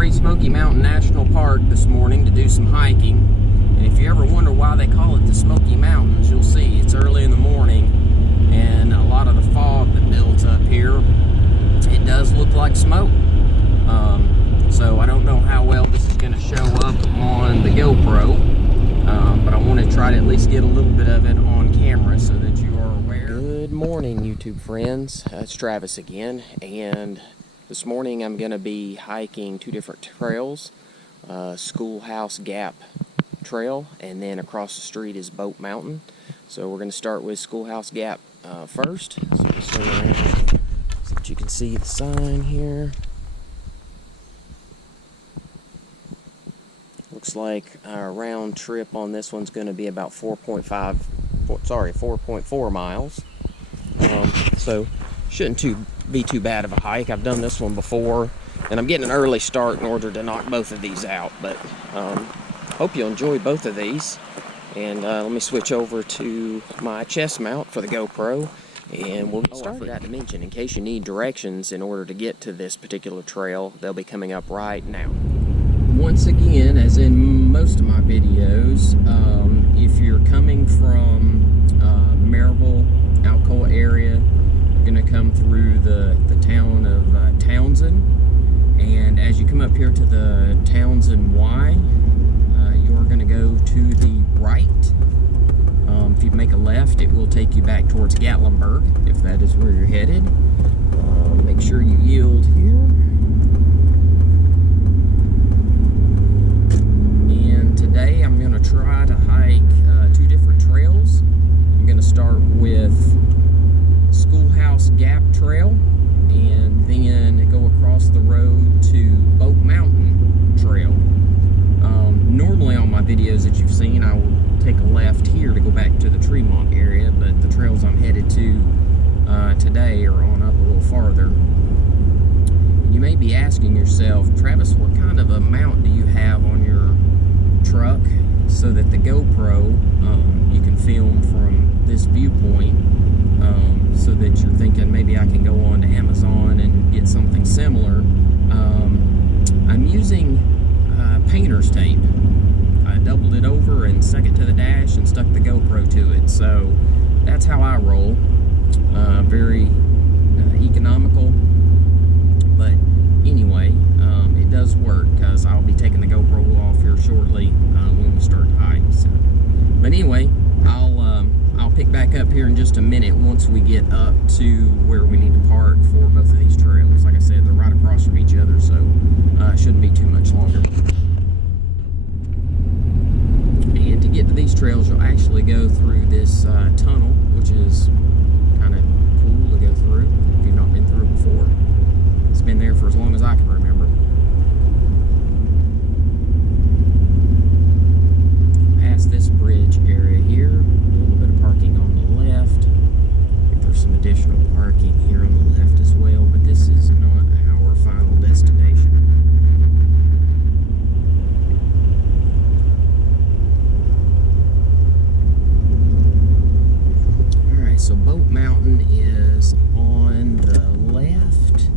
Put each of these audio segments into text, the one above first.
Great Smoky Mountain National Park this morning to do some hiking. And if you ever wonder why they call it the Smoky Mountains, you'll see it's early in the morning and a lot of the fog that builds up here, it does look like smoke. So I don't know how well this is going to show up on the GoPro, but I want to try to at least get a little bit of it on camera so that you are aware. Good morning, YouTube friends. It's Travis again, and this morning I'm going to be hiking two different trails, Schoolhouse Gap Trail, and then across the street is Boat Mountain. So we're going to start with Schoolhouse Gap first. So just turn around so that you can see the sign here. Looks like our round trip on this one's going to be about 4.4 miles. So shouldn't be too bad of a hike. I've done this one before, and I'm getting an early start in order to knock both of these out. But hope you'll enjoy both of these. And let me switch over to my chest mount for the GoPro, and we'll get started. I forgot to mention, in case you need directions in order to get to this particular trail, they'll be coming up right now. Once again, as in most of my videos, if you're coming from Maryville, Alcoa area, you're going to come through the town of Townsend, and as you come up here to the Townsend Y, you're going to go to the right. If you make a left, it will take you back towards Gatlinburg, if that is where you're headed. Make sure you yield here. Today I'm going to try to hike two different trails. I'm going to start with Schoolhouse Gap Trail and then go across the road to Boat Mountain Trail. Normally on my videos that you've seen, I will take a left here to go back to the Tremont area, but the trails I'm headed to today are on up a little farther. You may be asking yourself, Travis, what kind of a mount do you have on your truck so that the GoPro you can film from this viewpoint, so that you're thinking maybe I can go on to Amazon and get something similar. I'm using painter's tape. I doubled it over and stuck it to the dash and stuck the GoPro to it, so that's how I roll. Very economical, but anyway, it does work because I'll be taking the GoPro off here shortly when we start to hike. So. But anyway, I'll pick back up here in just a minute once we get up to where we need to park for both of these trails. Like I said, they're right across from each other, so it shouldn't be too much longer. And to get to these trails, you'll actually go through this tunnel, which is kind of cool to go through if you've not been through it before. It's been there for as long as I can remember. Past this bridge area here, a little bit of parking on the left. I think there's some additional parking here on the left as well, but this is not our final destination. Alright, so Boat Mountain is on the left.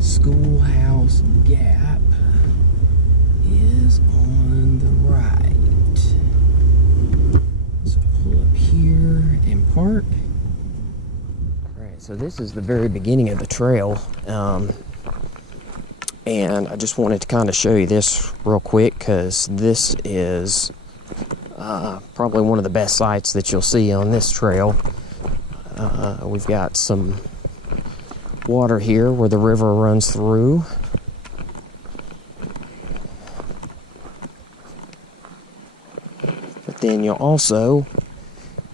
Schoolhouse Gap is on the right. So pull up here and park. Alright, so this is the very beginning of the trail. And I just wanted to kind of show you this real quick because this is probably one of the best sights that you'll see on this trail. We've got some water here where the river runs through. But then you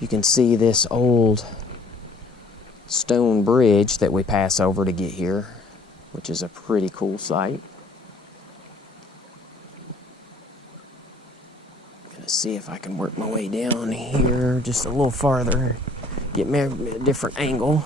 can see this old stone bridge that we pass over to get here, which is a pretty cool sight. Gonna see if I can work my way down here just a little farther. get me a different angle.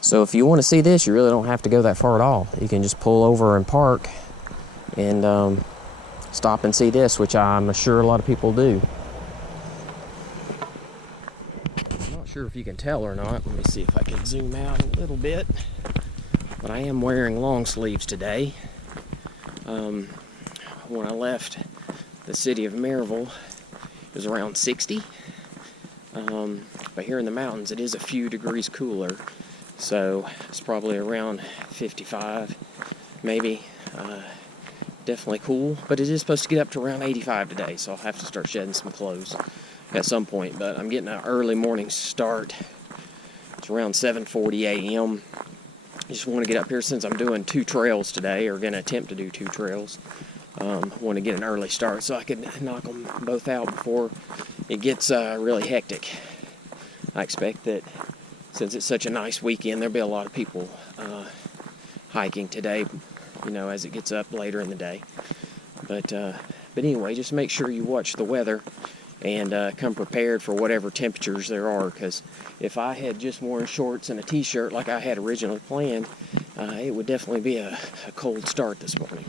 So if you want to see this, you really don't have to go that far at all. You can just pull over and park and stop and see this, which I'm sure a lot of people do. I'm not sure if you can tell or not. Let me see if I can zoom out a little bit. But I am wearing long sleeves today. When I left the city of Maryville, it was around 60. But here in the mountains, it is a few degrees cooler. So it's probably around 55, maybe. Definitely cool, but it is supposed to get up to around 85 today, so I'll have to start shedding some clothes at some point. But I'm getting an early morning start. It's around 7:40 a.m. I just want to get up here since I'm doing 2 trails today, or going to attempt to do 2 trails. I want to get an early start so I can knock them both out before it gets really hectic. I expect that since it's such a nice weekend, there'll be a lot of people hiking today, you know, as it gets up later in the day. But anyway, just make sure you watch the weather and come prepared for whatever temperatures there are, because if I had just worn shorts and a t-shirt like I had originally planned, it would definitely be a cold start this morning.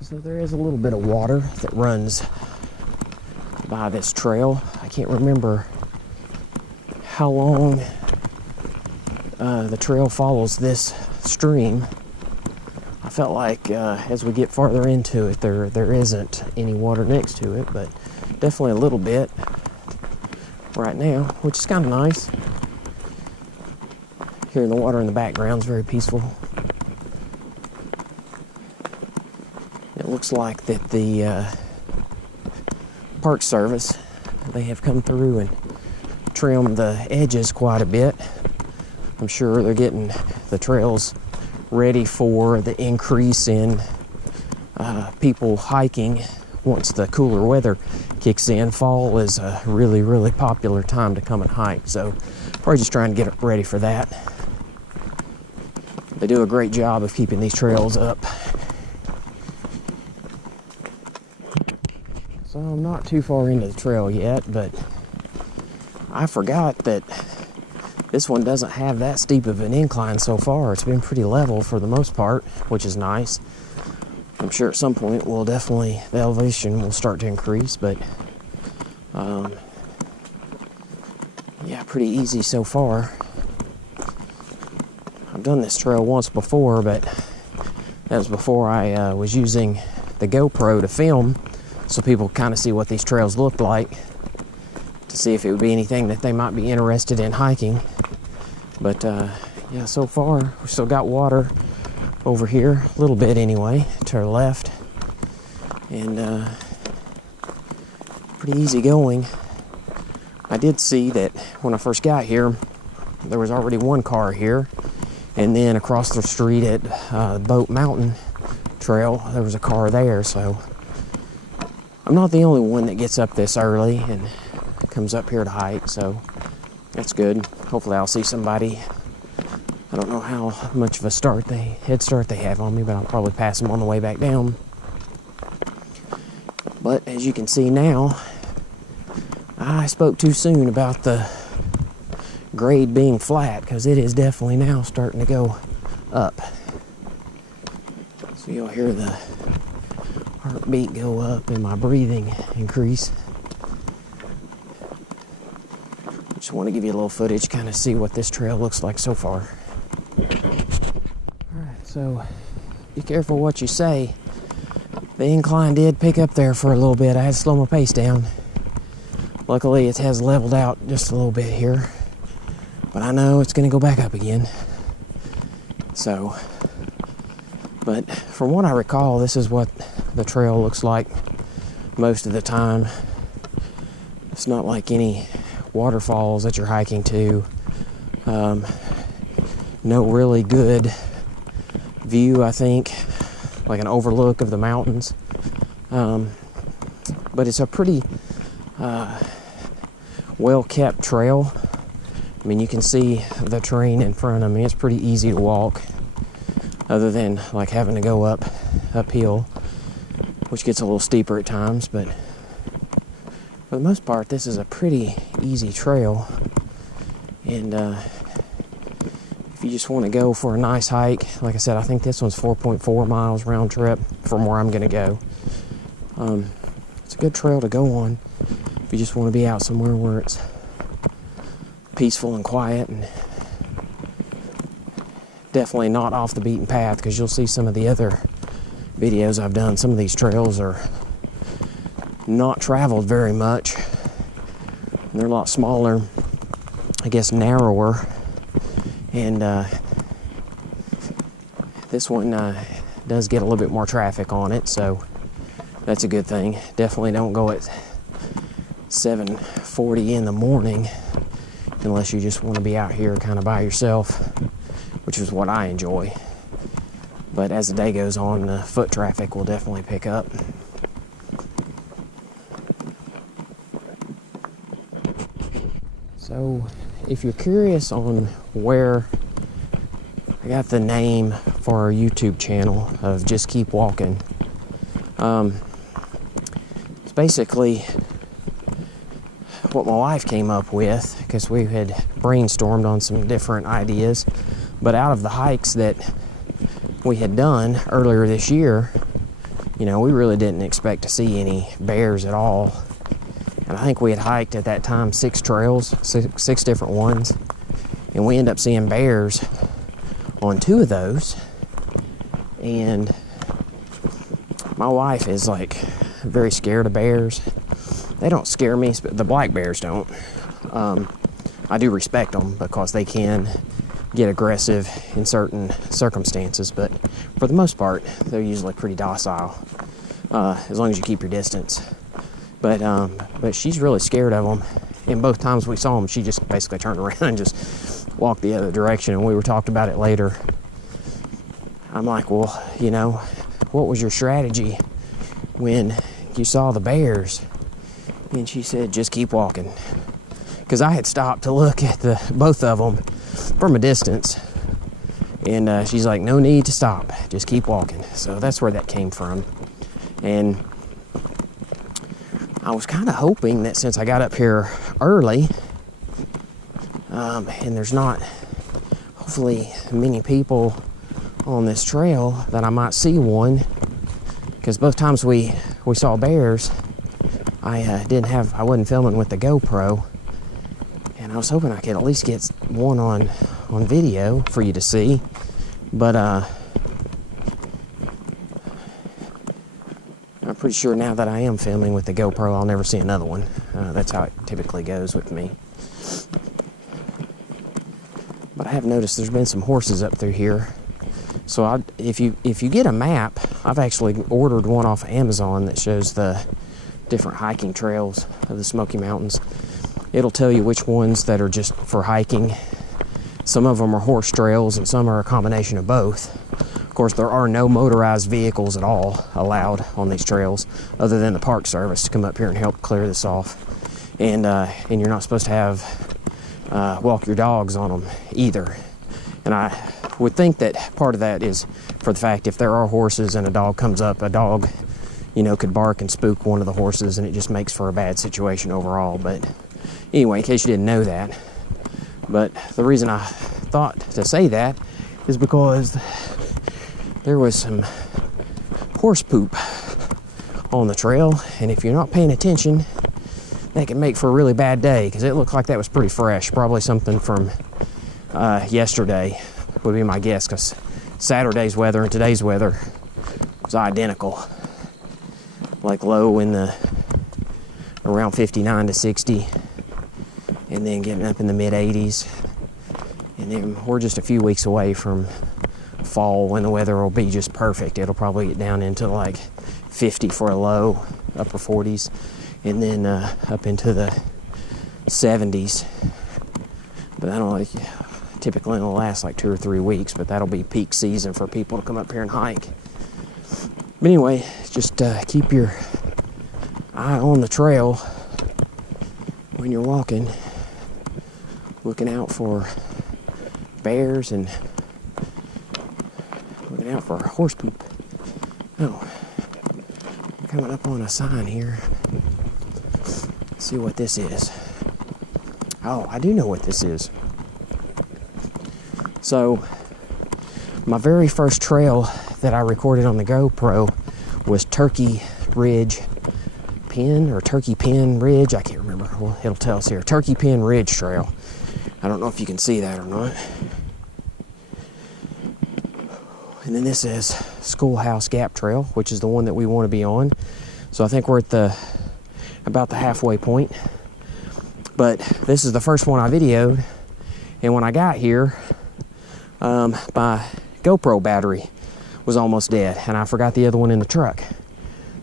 So there is a little bit of water that runs by this trail. I can't remember how long the trail follows this stream. I felt like as we get farther into it, there isn't any water next to it, but definitely a little bit right now, which is kind of nice. Hearing the water in the background is very peaceful. It looks like that the Park Service, they have come through and trimmed the edges quite a bit. I'm sure they're getting the trails ready for the increase in people hiking once the cooler weather kicks in. Fall is a really, really popular time to come and hike, so probably just trying to get ready for that. They do a great job of keeping these trails up. So I'm not too far into the trail yet, but I forgot that this one doesn't have that steep of an incline so far. It's been pretty level for the most part, which is nice. I'm sure at some point the elevation will start to increase, but yeah, pretty easy so far. I've done this trail once before, but that was before I was using the GoPro to film, so people kind of see what these trails look like, to see if it would be anything that they might be interested in hiking. But yeah, so far we still got water over here, a little bit anyway, to our left, and pretty easy going. I did see that when I first got here, there was already one car here, and then across the street at Boat Mountain Trail, there was a car there, so I'm not the only one that gets up this early and comes up here to hike, so that's good. Hopefully I'll see somebody. I don't know how much of a head start they have on me, but I'll probably pass them on the way back down. But as you can see now, I spoke too soon about the grade being flat, because it is definitely now starting to go up. So you'll hear the heartbeat go up and my breathing increase. Just want to give you a little footage, kind of see what this trail looks like so far. Alright, so be careful what you say. The incline did pick up there for a little bit. I had to slow my pace down. Luckily it has leveled out just a little bit here, but I know it's going to go back up again. So, but from what I recall, this is what the trail looks like most of the time. It's not like any waterfalls that you're hiking to. No really good view, I think. like an overlook of the mountains. But it's a pretty well-kept trail. I mean, you can see the terrain in front of me. It's pretty easy to walk, other than like having to go uphill, which gets a little steeper at times. But for the most part, this is a pretty easy trail. And if you just want to go for a nice hike, like I said, I think this one's 4.4 miles round trip from where I'm going to go. It's a good trail to go on if you just want to be out somewhere where it's peaceful and quiet, and definitely not off the beaten path, because you'll see some of the other videos I've done. Some of these trails are not traveled very much. They're a lot smaller, I guess narrower, and this one does get a little bit more traffic on it, so that's a good thing. Definitely don't go at 7:40 in the morning unless you just want to be out here kind of by yourself, which is what I enjoy. But as the day goes on, the foot traffic will definitely pick up. So if you're curious on where I got the name for our YouTube channel of Just Keep Walking, it's basically what my wife came up with, because we had brainstormed on some different ideas. But out of the hikes that we had done earlier this year, you know, we really didn't expect to see any bears at all. And I think we had hiked at that time 6 trails, six different ones, and we ended up seeing bears on 2 of those. And my wife is like very scared of bears. They don't scare me, the black bears don't. I do respect them because they can get aggressive in certain circumstances, but for the most part, they're usually pretty docile, as long as you keep your distance. But she's really scared of them, and both times we saw them, she just basically turned around and just walked the other direction. And we were talking about it later. I'm like, well, you know, what was your strategy when you saw the bears? And she said, just keep walking. Because I had stopped to look at both of them from a distance. And she's like, no need to stop. Just keep walking. So that's where that came from. And I was kind of hoping that since I got up here early, and there's not, hopefully, many people on this trail, that I might see one. Because both times we saw bears, I wasn't filming with the GoPro, and I was hoping I could at least get one on video for you to see. But I'm pretty sure now that I am filming with the GoPro, I'll never see another one. That's how it typically goes with me. But I have noticed there's been some horses up through here. So if you get a map, I've actually ordered one off of Amazon that shows the different hiking trails of the Smoky Mountains. It'll tell you which ones that are just for hiking. Some of them are horse trails and some are a combination of both. Of course, there are no motorized vehicles at all allowed on these trails, other than the Park Service to come up here and help clear this off. And you're not supposed to have walk your dogs on them either. And I would think that part of that is for the fact if there are horses and a dog comes up, a dog, you know, could bark and spook one of the horses, and it just makes for a bad situation overall. But anyway, in case you didn't know that. But the reason I thought to say that is because there was some horse poop on the trail, and if you're not paying attention, that can make for a really bad day, because it looked like that was pretty fresh. Probably something from yesterday would be my guess, because Saturday's weather and today's weather was identical. Like low in the around 59 to 60, and then getting up in the mid 80s. And then we're just a few weeks away from fall when the weather will be just perfect. It'll probably get down into like 50 for a low, upper 40s, and then up into the 70s. But that'll typically only last like 2 or 3 weeks, but that'll be peak season for people to come up here and hike. But anyway, just keep your eye on the trail when you're walking, looking out for bears and looking out for horse poop. Oh, I'm coming up on a sign here. Let's see what this is. Oh, I do know what this is. So, my very first trail that I recorded on the GoPro was Turkey Ridge Pen, or Turkey Pen Ridge. I can't remember. Well, it'll tell us here. Turkey Pen Ridge Trail. I don't know if you can see that or not. And then this is Schoolhouse Gap Trail, which is the one that we want to be on. So I think we're at about the halfway point. But this is the first one I videoed, and when I got here, my GoPro battery was almost dead, and I forgot the other one in the truck.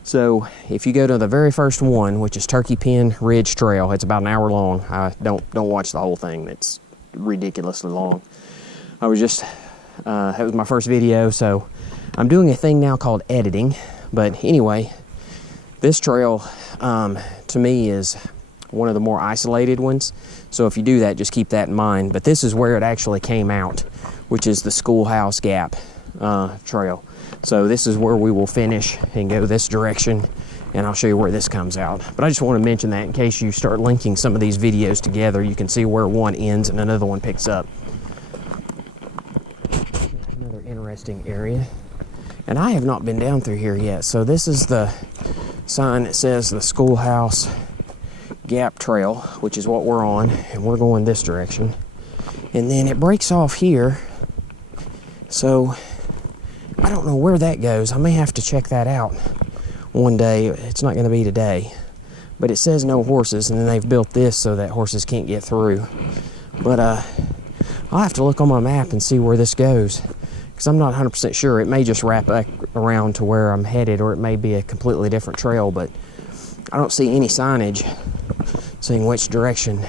So if you go to the very first one, which is Turkey Pen Ridge Trail, it's about an hour long. I don't watch the whole thing. It's ridiculously long. I was just, that was my first video, so I'm doing a thing now called editing. But anyway, this trail to me is one of the more isolated ones. So if you do that, just keep that in mind. But this is where it actually came out, which is the Schoolhouse Gap Trail. So this is where we will finish and go this direction, and I'll show you where this comes out. But I just want to mention that in case you start linking some of these videos together, you can see where one ends and another one picks up. Another interesting area. And I have not been down through here yet. So this is the sign that says the Schoolhouse Gap Trail, which is what we're on, and we're going this direction. And then it breaks off here. So I don't know where that goes. I may have to check that out one day. It's not going to be today. But it says no horses, and then they've built this so that horses can't get through. But I'll have to look on my map and see where this goes, because I'm not 100% sure. It may just wrap back around to where I'm headed, or it may be a completely different trail, but I don't see any signage saying which direction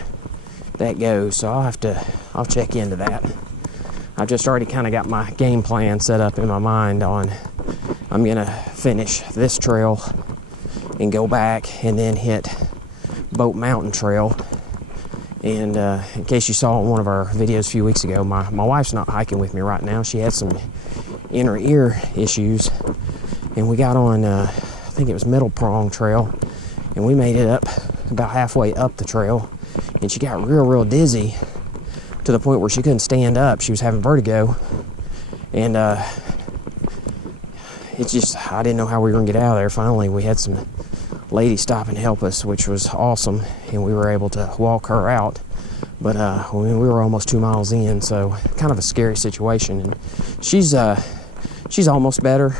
that goes, so I'll check into that. I've just already kind of got my game plan set up in my mind on I'm gonna finish this trail and go back and then hit Boat Mountain Trail. And in case you saw in one of our videos a few weeks ago, my wife's not hiking with me right now. She had some inner ear issues, and we got on I think it was Middle Prong Trail, and we made it up about halfway up the trail, and she got real dizzy to the point where she couldn't stand up. She was having vertigo, and it's just, I didn't know how we were gonna get out of there. Finally, we had some ladies stop and help us, which was awesome, and we were able to walk her out. But we were almost 2 miles in, so kind of a scary situation. And she's almost better.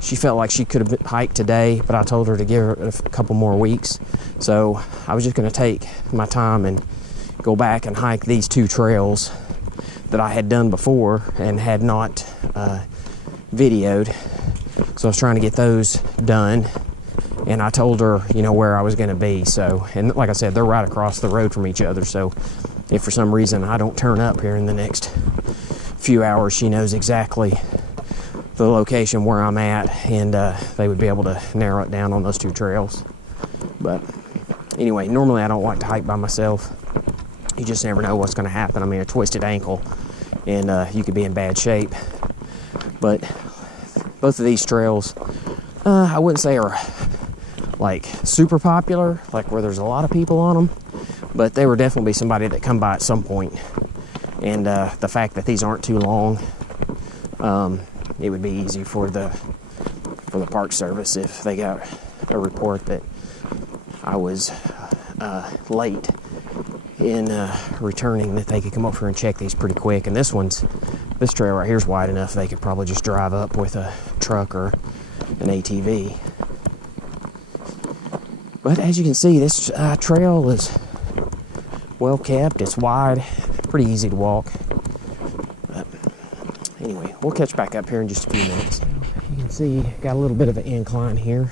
She felt like she could have hiked today, but I told her to give her a couple more weeks. So I was just going to take my time and go back and hike these two trails that I had done before and had not videoed. So I was trying to get those done, and I told her, you know, where I was going to be. So, and like I said, they're right across the road from each other. So if for some reason I don't turn up here in the next few hours, she knows exactly the location where I'm at, and they would be able to narrow it down on those two trails. But anyway, normally I don't like to hike by myself. You just never know what's going to happen. I mean, a twisted ankle, and you could be in bad shape. But both of these trails, I wouldn't say are like super popular, like where there's a lot of people on them, but they were definitely somebody that come by at some point. And the fact that these aren't too long, it would be easy for the Park Service if they got a report that I was late in returning, that they could come up here and check these pretty quick. And this trail right here is wide enough they could probably just drive up with a truck or an ATV. But as you can see, this trail is well kept. It's wide, pretty easy to walk. But anyway, we'll catch back up here in just a few minutes. You can see, got a little bit of an incline here,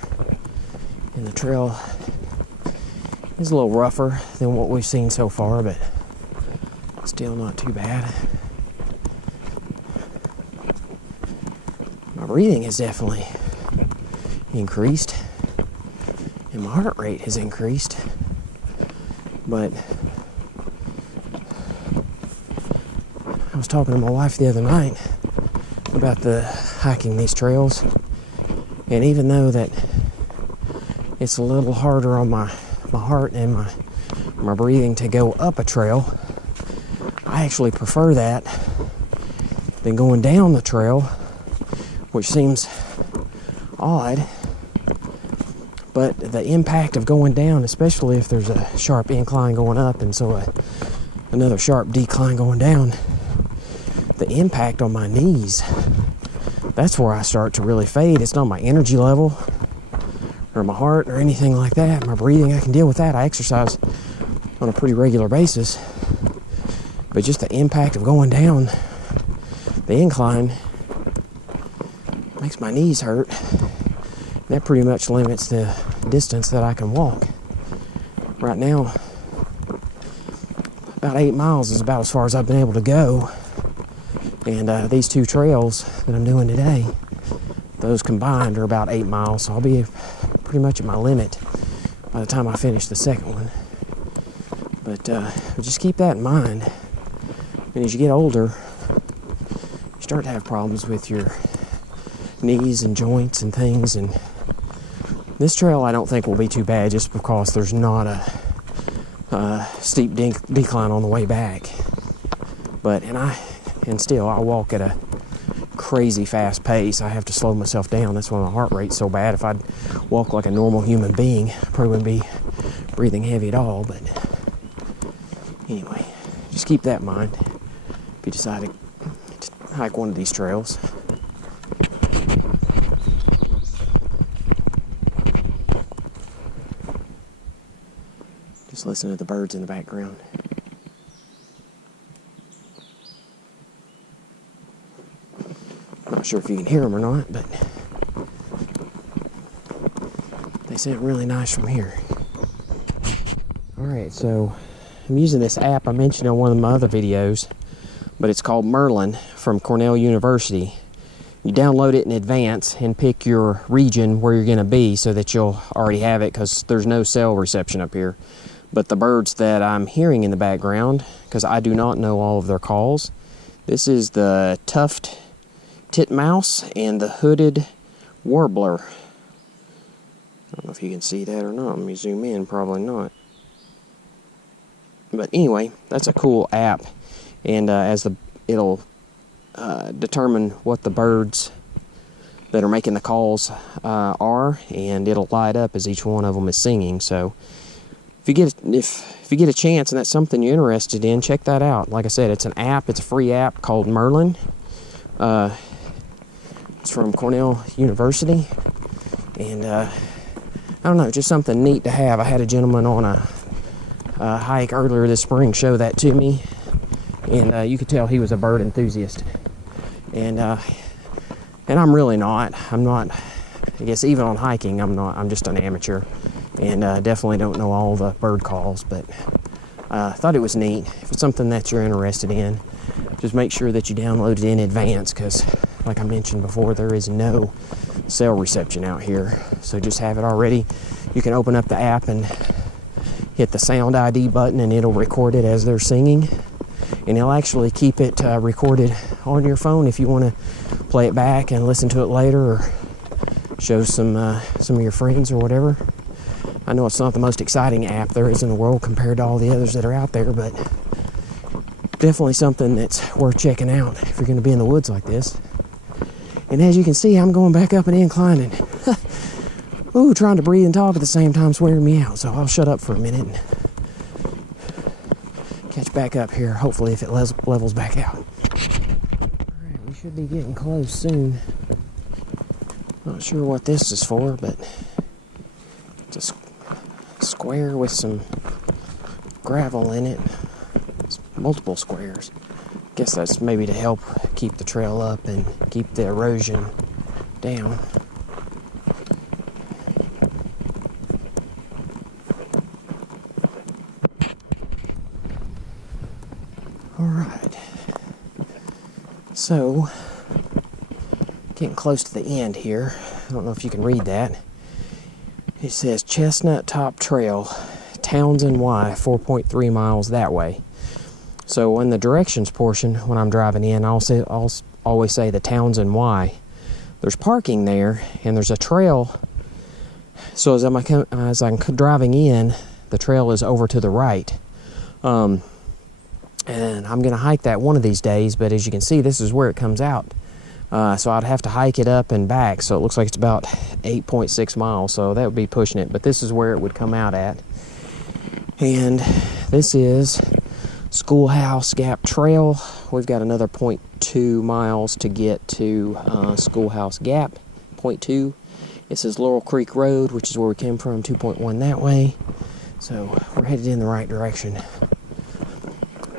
and the trail is a little rougher than what we've seen so far, but still not too bad. My breathing has definitely increased, and my heart rate has increased. But I was talking to my wife the other night about hiking these trails, and even though that it's a little harder on my heart and my breathing to go up a trail, I actually prefer that than going down the trail, which seems odd. But the impact of going down, especially if there's a sharp incline going up and so another sharp decline going down, the impact on my knees, that's where I start to really fade. It's not my energy level or my heart or anything like that. My breathing, I can deal with that. I exercise on a pretty regular basis. But just the impact of going down the incline makes my knees hurt. That pretty much limits the distance that I can walk. Right now, about 8 miles is about as far as I've been able to go. And these two trails that I'm doing today, those combined are about 8 miles. So I'll be pretty much at my limit by the time I finish the second one. But just keep that in mind. And as you get older, you start to have problems with your knees and joints and things. And this trail I don't think will be too bad, just because there's not a steep decline on the way back. But still I walk at a crazy fast pace. I have to slow myself down. That's why my heart rate's so bad. If I'd walk like a normal human being, I probably wouldn't be breathing heavy at all. But anyway, just keep that in mind if you decide to hike one of these trails. Just listen to the birds in the background. Not sure if you can hear them or not, but they sound really nice from here. Alright, so I'm using this app I mentioned on one of my other videos, but it's called Merlin from Cornell University. You download it in advance and pick your region where you're going to be so that you'll already have it, because there's no cell reception up here. But the birds that I'm hearing in the background, because I do not know all of their calls, this is the tuft titmouse and the hooded warbler. I don't know if you can see that or not. Let me zoom in. Probably not. But anyway, that's a cool app, and it'll determine what the birds that are making the calls are, and it'll light up as each one of them is singing. So if you get a chance and that's something you're interested in, check that out. Like I said, it's an app. It's a free app called Merlin. It's from Cornell University, and I don't know, just something neat to have. I had a gentleman on a hike earlier this spring show that to me, and you could tell he was a bird enthusiast, and I'm really not. I'm not. I guess even on hiking, I'm not. I'm just an amateur, and definitely don't know all the bird calls. But I thought it was neat. If it's something that you're interested in, just make sure that you download it in advance, because like I mentioned before, there is no cell reception out here. So just have it already. You can open up the app and hit the sound ID button, and it'll record it as they're singing, and it'll actually keep it recorded on your phone if you want to play it back and listen to it later, or show some of your friends or whatever. I know it's not the most exciting app there is in the world compared to all the others that are out there, but definitely something that's worth checking out if you're going to be in the woods like this. And as you can see, I'm going back up an incline, and ooh, trying to breathe and talk at the same time is wearing me out. So I'll shut up for a minute and catch back up here, hopefully, if it levels back out. Alright, we should be getting close soon. Not sure what this is for, but it's a square with some gravel in it. It's multiple squares. Guess that's maybe to help keep the trail up and keep the erosion down. Alright. So, Getting close to the end here. I don't know if you can read that. It says Chestnut Top Trail, Townsend Y, 4.3 miles that way. So in the directions portion, when I'm driving in, I'll always say the Townsend Y. There's parking there, and there's a trail. So as I'm driving in, the trail is over to the right. And I'm going to hike that one of these days, but as you can see, this is where it comes out. So I'd have to hike it up and back, so it looks like it's about 8.6 miles, so that would be pushing it, but this is where it would come out at. And this is Schoolhouse Gap Trail. We've got another 0.2 miles to get to Schoolhouse Gap, 0.2. This is Laurel Creek Road, which is where we came from, 2.1 that way. So we're headed in the right direction.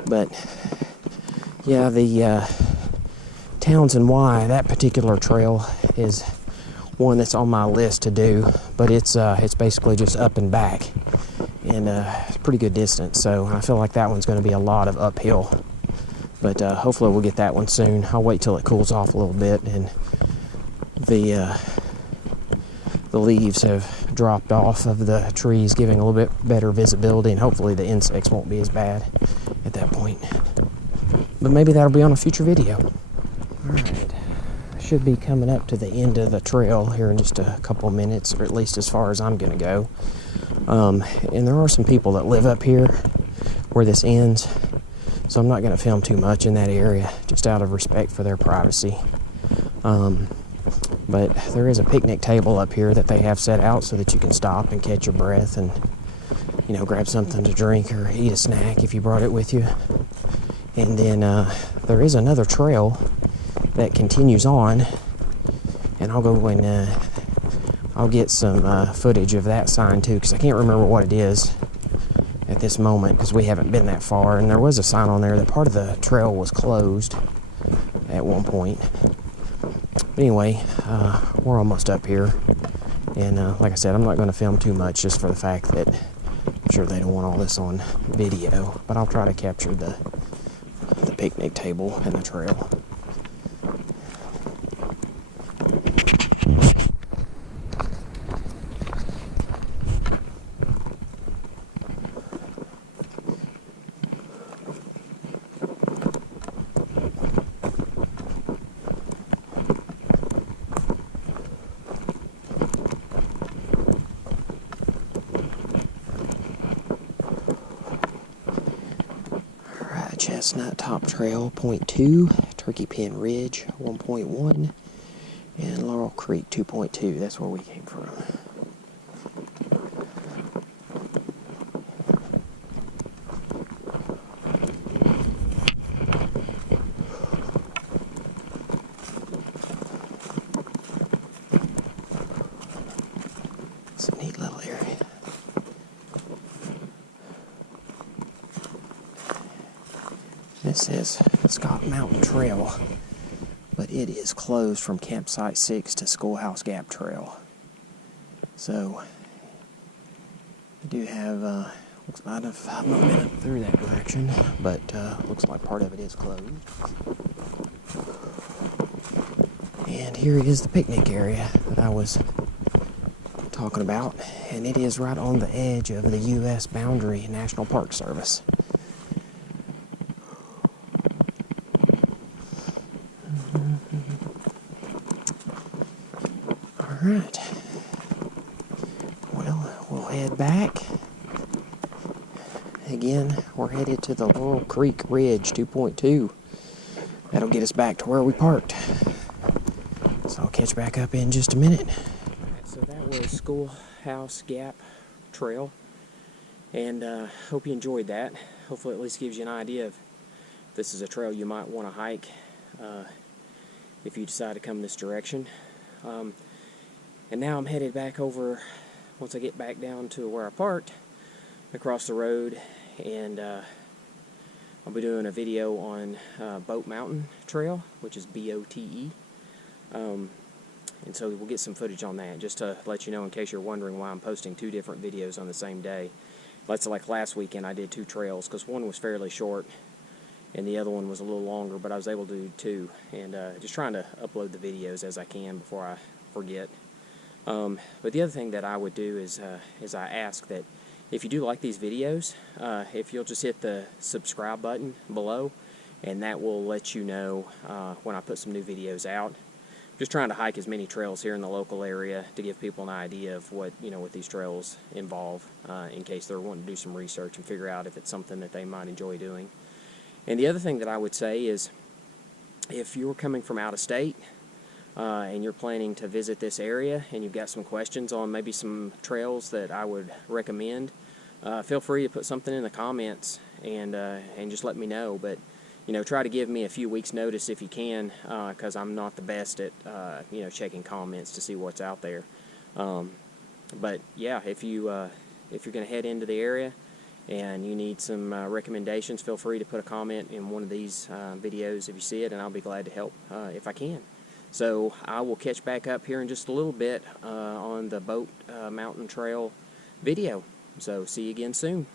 But yeah, the Townsend Y, that particular trail is one that's on my list to do, but it's basically just up and back, and it's a pretty good distance, so I feel like that one's going to be a lot of uphill, but hopefully we'll get that one soon. I'll wait till it cools off a little bit and the leaves have dropped off of the trees, giving a little bit better visibility, and hopefully the insects won't be as bad at that point, but maybe that'll be on a future video. Alright, I should be coming up to the end of the trail here in just a couple of minutes, or at least as far as I'm going to go. And there are some people that live up here where this ends, so I'm not going to film too much in that area, just out of respect for their privacy. But there is a picnic table up here that they have set out so that you can stop and catch your breath and, you know, grab something to drink or eat a snack if you brought it with you. And then there is another trail that continues on, and I'll go and I'll get some footage of that sign too, because I can't remember what it is at this moment because we haven't been that far. And there was a sign on there that part of the trail was closed at one point. But anyway, we're almost up here, and like I said, I'm not going to film too much just for the fact that I'm sure they don't want all this on video, but I'll try to capture the picnic table and the trail. Chestnut Top Trail, 0.2, Turkey Pen Ridge, 1.1, and Laurel Creek, 2.2. That's where we came from. It's a neat little area. This is Scott Mountain Trail, but it is closed from Campsite 6 to Schoolhouse Gap Trail. So, I do have, I've not been up through that direction, but looks like part of it is closed. And here is the picnic area that I was talking about, and it is right on the edge of the U.S. Boundary National Park Service. Alright, well, we'll head back. Again, we're headed to the Laurel Creek Ridge 2.2. That'll get us back to where we parked. So I'll catch back up in just a minute. Alright, so that was Schoolhouse Gap Trail, and hope you enjoyed that. Hopefully it at least gives you an idea of if this is a trail you might want to hike if you decide to come this direction. And now I'm headed back over, once I get back down to where I parked, across the road, and I'll be doing a video on Boat Mountain Trail, which is B-O-T-E. And so we'll get some footage on that, just to let you know in case you're wondering why I'm posting two different videos on the same day. Like last weekend I did two trails, because one was fairly short, and the other one was a little longer, but I was able to do 2, and just trying to upload the videos as I can before I forget. But the other thing that I would do is I ask that if you do like these videos, if you'll just hit the subscribe button below, and that will let you know when I put some new videos out. Just trying to hike as many trails here in the local area to give people an idea of what these trails involve, in case they're wanting to do some research and figure out if it's something that they might enjoy doing. And the other thing that I would say is, if you're coming from out of state and you're planning to visit this area and you've got some questions on maybe some trails that I would recommend, feel free to put something in the comments and just let me know. But try to give me a few weeks notice if you can, because I'm not the best at checking comments to see what's out there. But yeah, if you're going to head into the area and you need some recommendations, feel free to put a comment in one of these videos if you see it, and I'll be glad to help if I can. So I will catch back up here in just a little bit on the Boat Mountain Trail video. So see you again soon.